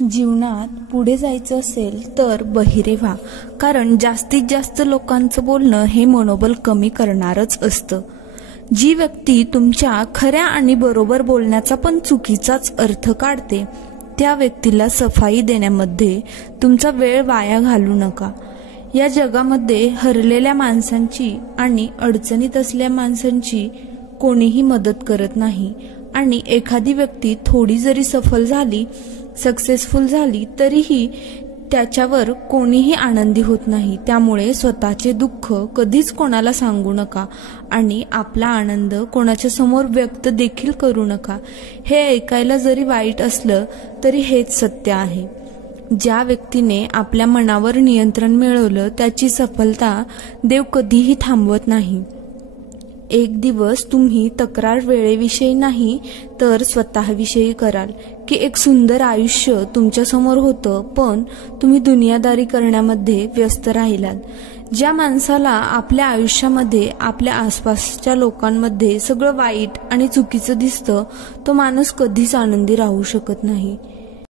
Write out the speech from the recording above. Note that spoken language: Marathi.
जीवनात पुढे जायचं असेल तर बहिरे व्हा, कारण जास्तीत जास्त लोकांचं बोलणं हे मनोबल कमी करणारच असतं. जी व्यक्ती तुमच्या खऱ्या आणि बरोबर बोलण्याचा पण चुकीचाच अर्थ काढते, त्या व्यक्तीला सफाई देण्यामध्ये तुमचा वेळ वाया घालू नका. या जगामध्ये हरलेल्या माणसांची आणि अडचणीत असलेल्या माणसांची कोणीही मदत करत नाही. आणि एखादी व्यक्ती थोडी जरी सफल झाली, सक्सेसफुल झाली, तरीही त्याच्यावर कोणीही आनंदी होत नाही. त्यामुळे स्वतःचे दुःख कधीच कोणाला सांगू नका आणि आपला आनंद कोणाच्या समोर व्यक्त देखील करू नका. हे ऐकायला जरी वाईट असलं तरी हेच सत्य आहे. ज्या व्यक्तीने आपल्या मनावर नियंत्रण मिळवलं त्याची सफलता देव कधीही थांबवत नाही. एक दिवस तुम्ही तक्रार वेळेविषयी नाही तर स्वतःविषयी कराल की एक सुंदर आयुष्य तुमच्या समोर होतं, पण तुम्ही दुनियादारी करण्यामध्ये व्यस्त राहिलात. ज्या माणसाला आपल्या आयुष्यामध्ये आपल्या आसपासच्या लोकांमध्ये सगळं वाईट आणि चुकीचं दिसतं, तो माणूस कधीच आनंदी राहू शकत नाही.